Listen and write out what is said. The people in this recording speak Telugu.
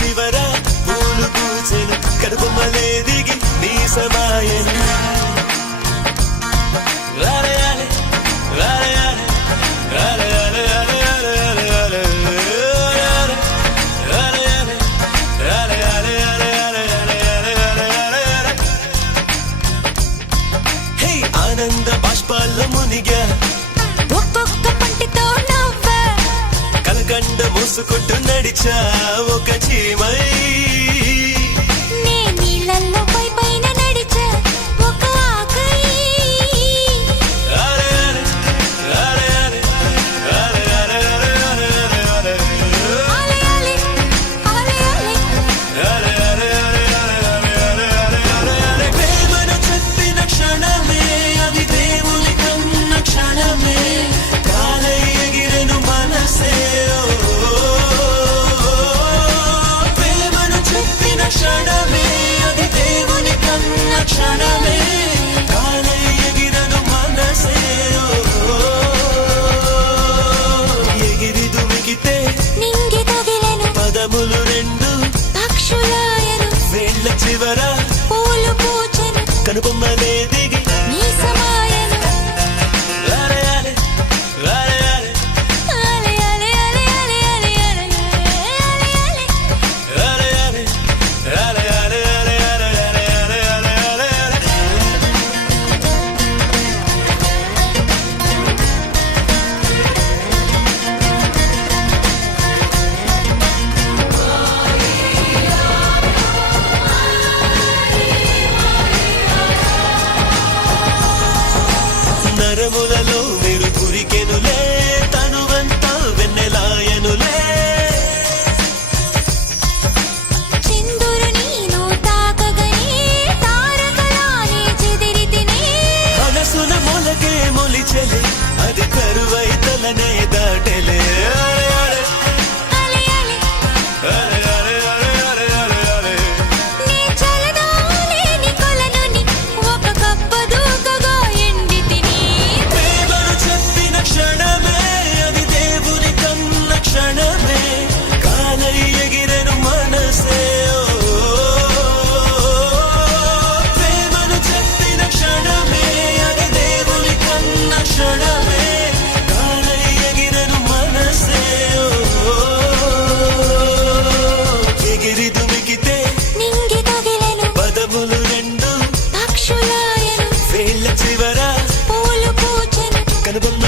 చివర పూలు పూచెను కనుబొమ్మలే దిగి నీ సమాయను ఆనంద బాష్పాల్లో మునిగా ఒక్కొక్క పంటితో నవ్వా కలకండ మూసుకుంటూ నడిచా ఒక చీమై నే నీళ్ళల్లో పైన నడిచా ఒక ఆకై ప్రేమను చెప్పిన క్షణమే అది దేవుని కన్న క్షణమే కాలై ఎగిరెను మనసే ప్రేమను చెప్పిన క్షణమే అది దేవుని కన్న క్షణమే కాలై ఎగిరెను మనసే ఎగిరి దుమికితే నింగి తగిలెను పదములు రెండు పక్షులాయను వేళ్ళ చివర పూలు పూచెను కనుబొమ్మలే దిగి నీ సమాయను లాలే లాలే లాలే ఆలే ఆలే ఆలే ఆలే ఆలే ఆలే ఆలే నరములలో మీరు కురికెనులే తనువంతా వెన్నెలాయనులే చిందురు నీను తాకగనే తారకలానే చెదిరితినే మనసున మొలకే మొలిచెలే అది కరువై తలనే దాటెలే ఆలే ఆలే నీ చలదాలేని కొలనుని ఒక కప్ప దూకగా ఎండితిని ప్రేమను చెప్పిన క్షణమే అది దేవుని కన్న క్షణమే కాలై ఎగిరెను మనసే ప్రేమను చెప్పిన క్షణమే అది దేవుని కన్న క్షణమే కాలై ఎగిరెను మనసే ఎగిరి దుమికితే నింగి తగిలెను పదములు రెండు పక్షులాయను వేళ్ళ చివర పూలు పూచెను కనుబొమ్మ